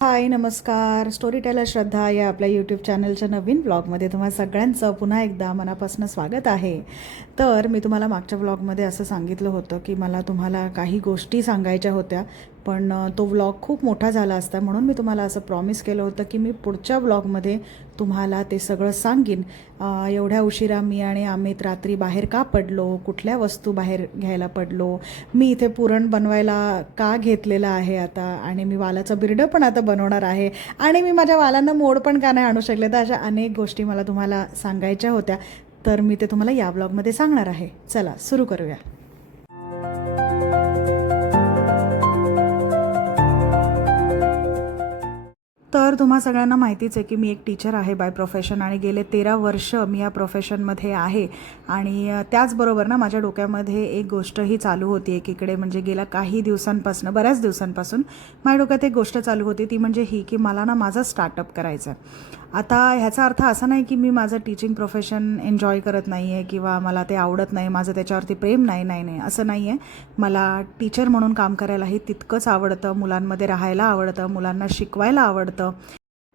हाय नमस्कार. Story teller श्रद्धा या आपल्या यूट्यूब चॅनलच्या नवीन ब्लॉगमध्ये तुम्हा सगळ्यांचं पुन्हा एकदा मनापासून स्वागत आहे. तर मी तुम्हाला मागच्या ब्लॉगमध्ये असं सांगितलं होतं की मला तुम्हाला काही गोष्टी सांगायच्या होत्या, पण तो व्लॉग खूप मोठा झाला असता, म्हणून मी तुम्हाला असं प्रॉमिस केलं होतं की मी पुढच्या ब्लॉगमध्ये तुम्हाला ते सगळं सांगीन. एवढ्या उशिरा मी आणि अमित रात्री बाहेर का पडलो, कुठल्या वस्तू बाहेर घ्यायला पडलो, मी इथे पुरण बनवायला का घेतलेलं आहे आता, आणि मी वालाचं बिरडं पण आता बनवणार आहे, आणि मी माझ्या वालांना मोड पण का नाही आणू शकले. तर अशा अनेक गोष्टी मला तुम्हाला सांगायच्या होत्या, तर मी ते तुम्हाला या ब्लॉगमध्ये सांगणार आहे. चला सुरू करूया. तर तुम्हा सगळ्यांना माहितीच आहे की मी एक टीचर आहे बाय प्रोफेशन, आणि गेले 13 वर्ष मी या प्रोफेशनमध्ये आहे. आणि त्याचबरोबर ना माझ्या डोक्यामध्ये एक गोष्टही चालू होती एकीकडे, म्हणजे गेल्या काही दिवसांपासून, बऱ्याच दिवसांपासून माझ्या डोक्यात एक गोष्ट चालू होती, ती म्हणजे ही की मला ना माझा स्टार्टअप करायचा आहे. आता ह्याचा अर्थ असा नाही की मी माझं टीचिंग प्रोफेशन एन्जॉय करत नाही आहे किंवा मला ते आवडत नाही, माझं त्याच्यावरती प्रेम नाही नाही नाही असं नाही आहे. मला टीचर म्हणून काम करायलाही तितकंच आवडतं, मुलांमध्ये राहायला आवडतं, मुलांना शिकवायला आवडतं.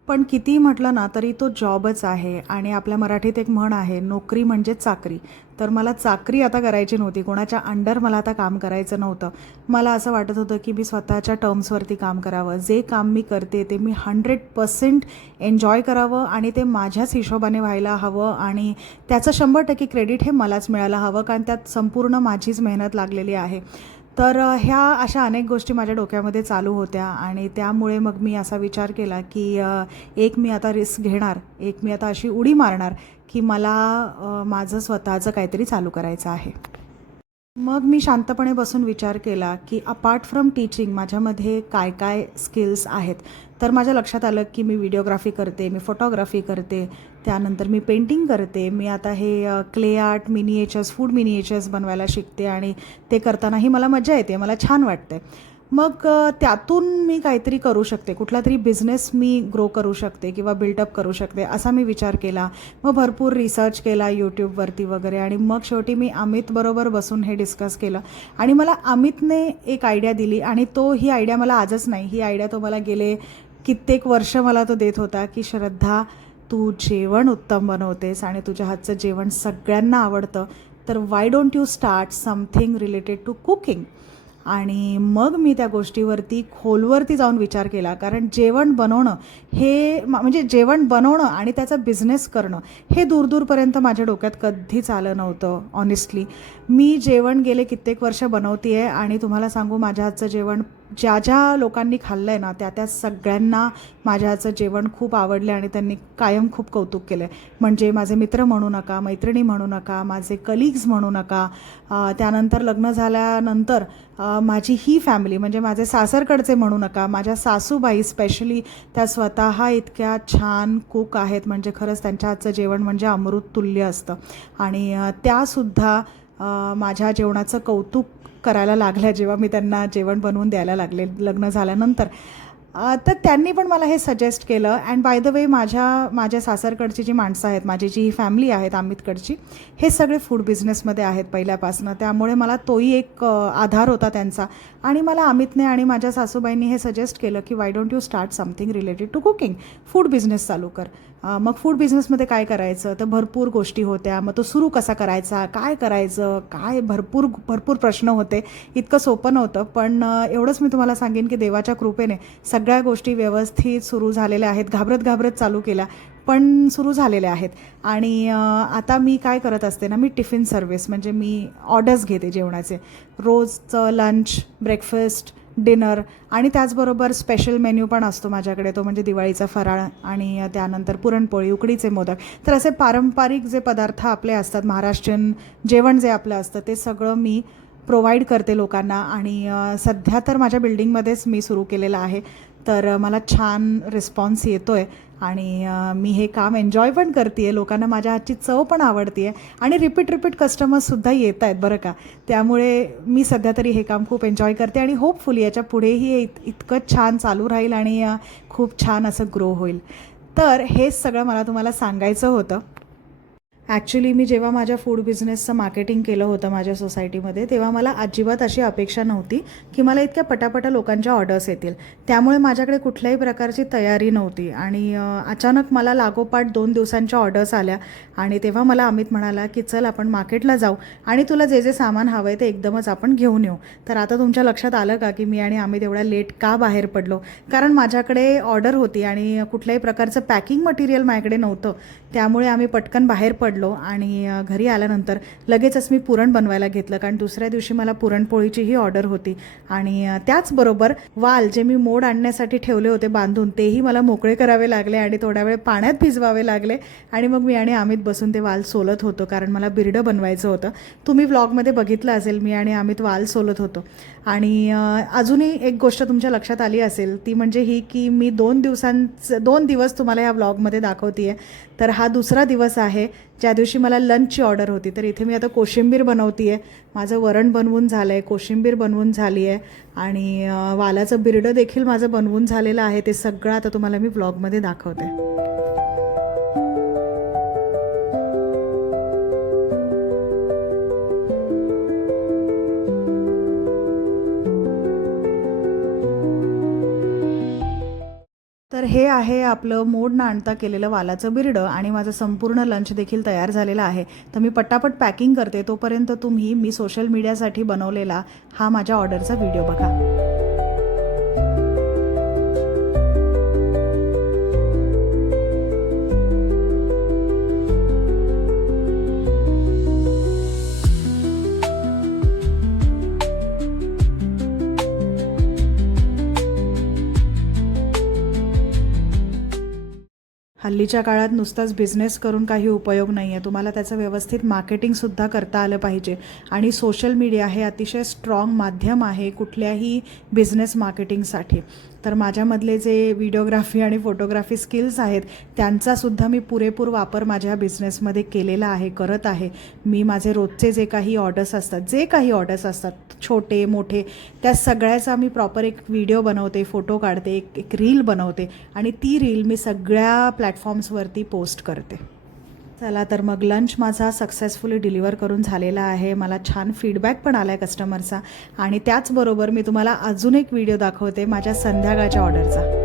पण कितीही म्हटलं ना तरी तो जॉबच आहे, आणि आपल्या मराठीत एक म्हण आहे, नोकरी म्हणजे चाकरी. तर मला चाकरी आता करायची नव्हती, कोणाच्या अंडर मला आता काम करायचं नव्हतं. मला असं वाटत होतं की मी स्वतःच्या टर्म्सवरती काम करावं, जे काम मी करते ते मी 100% एन्जॉय करावं, आणि ते माझ्याच हिशोबाने व्हायला हवं, आणि त्याचं 100% क्रेडिट हे मलाच मिळायला हवं, कारण त्यात संपूर्ण माझीच मेहनत लागलेली आहे. तर ह्या अशा अनेक गोष्टी माझ्या डोक्यामध्ये चालू होत्या, आणि त्यामुळे मग मी असा विचार केला की एक मी आता रिस्क घेणार, एक मी आता अशी उडी मारणार की मला माझं स्वतःचं काहीतरी चालू करायचं आहे. मग मी शांतपणे बसून विचार केला की अपार्ट फ्रॉम टीचिंग माझ्यामध्ये काय काय स्किल्स आहेत. तर माझ्या लक्षात आलं की मी व्हिडिओग्राफी करते, मी फोटोग्राफी करते, त्यानंतर मी पेंटिंग करते, मी आता हे clay art miniatures, food miniatures बनवायला शिकते, आणि ते करतानाही मला मजा येते, मला छान वाटते. मग त्यातून मी काहीतरी करू शकते, कुठला तरी बिझनेस मी ग्रो करू शकते किंवा बिल्डअप करू शकते, असा मी विचार केला. मग भरपूर रिसर्च केला यूट्यूबवरती वगैरे, आणि मग शेवटी मी अमितबरोबर बसून हे डिस्कस केलं. आणि मला अमितने एक आयडिया दिली, आणि ही आयडिया मला आजच नाही, ही आयडिया तो मला गेले कित्येक वर्ष मला तो देत होता की श्रद्धा, तू जेवण उत्तम बनवतेस आणि तुझ्या हातचं जेवण सगळ्यांना आवडतं, तर why don't you start something related to cooking. आणि मग मी त्या गोष्टीवरती खोलवरती जाऊन विचार केला, कारण जेवण बनवणं हे म्हणजे जेवण बनवणं आणि त्याचा बिझनेस करणं हे दूरदूरपर्यंत माझ्या डोक्यात कधीच आलं नव्हतं. ऑनेस्टली मी जेवण गेले कित्येक वर्ष बनवते आहे, आणि तुम्हाला सांगू, माझ्या हातचं जेवण ज्या ज्या लोकांनी खाल्लं आहे ना, त्या सगळ्यांना माझ्या हातचं जेवण खूप आवडलं, आणि त्यांनी कायम खूप कौतुक केलं आहे. म्हणजे माझे मित्र म्हणू नका, मैत्रिणी म्हणू नका, माझे कलिग्स म्हणू नका, त्यानंतर लग्न झाल्यानंतर माझी ही फॅमिली म्हणजे माझे सासरकडचे म्हणू नका, माझ्या सासूबाई स्पेशली, त्या स्वतः इतक्या छान कुक आहेत, म्हणजे खरंच त्यांच्या हातचं जेवण म्हणजे अमृततुल्य असतं. आणि त्यासुद्धा माझ्या जेवणाचं कौतुक करायला लागल्या जेव्हा मी त्यांना जेवण बनवून द्यायला लागले लग्न झाल्यानंतर. तर त्यांनी पण मला हे सजेस्ट केलं. अँड बाय द वे, माझ्या सासरकडची जी माणसं आहेत, माझी जी फॅमिली आहेत अमितकडची, हे सगळे फूड बिझनेसमध्ये आहेत पहिल्यापासून, त्यामुळे मला तोही एक आधार होता त्यांचा. आणि मला अमितने आणि माझ्या सासूबाईंनी हे सजेस्ट केलं की why don't you start something related to cooking, food business चालू कर. मग फूड बिझनेसमध्ये काय करायचं, तर भरपूर गोष्टी होत्या. मग तो सुरू कसा करायचा, काय करायचं, काय भरपूर भरपूर प्रश्न होते. इतकं सोपं नव्हतं. पण एवढंच मी तुम्हाला सांगेन की देवाच्या कृपेने सगळ्या गोष्टी व्यवस्थित सुरू झालेल्या आहेत. घाबरत घाबरत चालू केल्या, पण सुरू झालेल्या आहेत. आणि आता मी काय करत असते ना, मी टिफिन सर्व्हिस, म्हणजे मी ऑर्डर्स घेते जेवणाचे, रोजचं लंच, ब्रेकफास्ट, डिनर, आणि त्याचबरोबर स्पेशल मेन्यू पण असतो माझ्याकडे, तो म्हणजे दिवाळीचा फराळ, आणि त्यानंतर पुरणपोळी, उकडीचे मोदक. तर असे पारंपरिक जे पदार्थ आपले असतात, महाराष्ट्रीयन जेवण जे आपलं असतं, ते सगळं मी प्रोव्हाइड करते लोकांना. आणि सध्या तर माझ्या बिल्डिंगमध्येच मी सुरू केलेलं आहे, तर मला छान रिस्पॉन्स येतो आहे, आणि मी हे काम एन्जॉय पण करते आहे. लोकांना माझ्या हातची चव पण आवडते आहे, आणि रिपीट कस्टमर्ससुद्धा येत आहेत बरं का. त्यामुळे मी सध्या तरी हे काम खूप एन्जॉय करते, आणि होपफुली याच्या पुढेही हे इतकं छान चालू राहील, आणि खूप छान असं ग्रो होईल. तर हेच सगळं मला तुम्हाला सांगायचं होतं. ॲक्च्युली मी जेव्हा माझ्या फूड बिझनेसचं मार्केटिंग केलं होतं माझ्या सोसायटीमध्ये, तेव्हा मला अजिबात अशी अपेक्षा नव्हती की मला इतक्या पटापटा लोकांच्या ऑर्डर्स येतील. त्यामुळे माझ्याकडे कुठल्याही प्रकारची तयारी नव्हती आणि अचानक मला लागोपाठ 2 दिवसांच्या ऑर्डर्स आल्या आणि तेव्हा मला अमित म्हणाला की चल आपण मार्केटला जाऊ आणि तुला जे जे सामान हवं आहे ते एकदमच आपण घेऊन येऊ. तर आता तुमच्या लक्षात आलं का की मी आणि अमित एवढ्या लेट का बाहेर पडलो? कारण माझ्याकडे ऑर्डर होती आणि कुठल्याही प्रकारचं पॅकिंग मटेरियल माझ्याकडे नव्हतं. त्यामुळे आम्ही पटकन बाहेर पडलो आणि घरी आल्यानंतर लगेचच मी पुरण बनवायला घेतलं, कारण दुसऱ्या दिवशी मला पुरणपोळीचीही ऑर्डर होती. आणि त्याचबरोबर वाल जे मी मोड आणण्यासाठी ठेवले होते बांधून, तेही मला मोकळे करावे लागले आणि थोडा वेळ पाण्यात भिजवावे लागले आणि मग मी आणि अमित बसून ते वाल सोलत होतो, कारण मला बिर्डं बनवायचं होतं. तुम्ही व्लॉगमध्ये बघितलं असेल मी आणि अमित वाल सोलत होतो. आणि अजूनही एक गोष्ट तुमच्या लक्षात आली असेल ती म्हणजे ही की मी 2 दिवस तुम्हाला या व्लॉगमध्ये दाखवते आहे. तर हा दुसरा दिवस आहे ज्या दिवशी मला लंचची ऑर्डर होती. तर इथे मी आता कोशिंबीर बनवते आहे. माझं वरण बनवून झालं आहे, कोशिंबीर बनवून झाली आहे आणि वालाचं बिर्डं देखील माझं बनवून झालेलं आहे. ते सगळं आता तुम्हाला मी व्लॉगमध्ये दाखवते. तर हे आहे आपलं मोड न आणता केलेलं वालाचं बिर्डं आणि माझं संपूर्ण लंच देखील तयार झालेलं आहे. तर मी पटापट पॅकिंग करते, तोपर्यंत तुम्ही मी सोशल मीडियासाठी बनवलेला हा माझ्या ऑर्डरचा व्हिडिओ बघा. हल्लीच्या काळात नुसताच बिझनेस करून काही उपयोग नाही आहे. तुम्हाला त्याचं व्यवस्थित मार्केटिंगसुद्धा करता आलं पाहिजे आणि सोशल मीडिया हे अतिशय स्ट्रॉंग माध्यम आहे कुठल्याही बिझनेस मार्केटिंगसाठी. तर माझ्यामधले जे व्हिडिओग्राफी आणि फोटोग्राफी स्किल्स आहेत त्यांचासुद्धा मी पुरेपूर वापर माझ्या बिझनेसमध्ये केलेला आहे, करत आहे. मी माझे रोजचे जे काही ऑर्डर्स असतात छोटे मोठे, त्या सगळ्याचा मी प्रॉपर एक व्हिडिओ बनवते, फोटो काढते, एक रील बनवते आणि ती रील मी सगळ्या प्लॅटफॉर्म्सवरती पोस्ट करते. चला तर मग लंच माझा सक्सेसफुली डिलिव्हर करून झालेला आहे. मला छान फीडबॅक पण आला आहे कस्टमरचा आणि त्याचबरोबर मी तुम्हाला अजून एक व्हिडिओ दाखवते माझ्या संध्याकाळच्या ऑर्डरचा.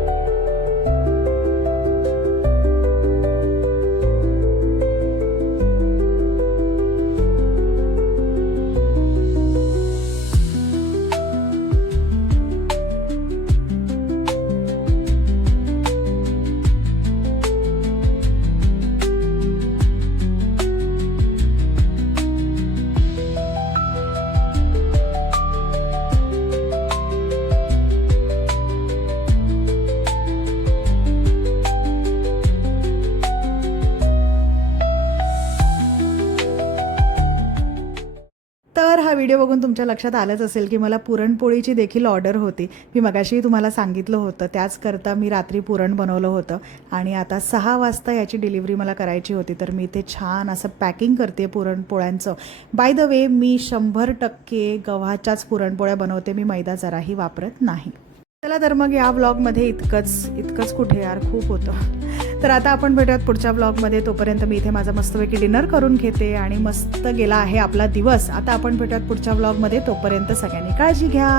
तर हा व्हिडिओ बघून तुमच्या लक्षात आलंच असेल की मला पुरणपोळीची देखील ऑर्डर होती. मी मगाशीही तुम्हाला सांगितलं होतं, त्याचकरता मी रात्री पुरण बनवलं होतं आणि आता 6 वाजता याची डिलिव्हरी मला करायची होती. तर मी ते छान असं पॅकिंग करते पुरणपोळ्यांचं. बाय द वे मी 100% गव्हाच्याच पुरणपोळ्या बनवते, मी मैदा जराही वापरत नाही. चला तर मग या व्लॉगमध्ये इतकंच कुठे यार, खूप होतं. तर आता आपण भेटूयात पुढच्या व्लॉगमध्ये. तोपर्यंत मी इथे माझा मस्तपैकी डिनर करून घेते आणि मस्त गेला आहे आपला दिवस. आता आपण भेटूयात पुढच्या व्लॉगमध्ये. तोपर्यंत सगळ्यांनी काळजी घ्या.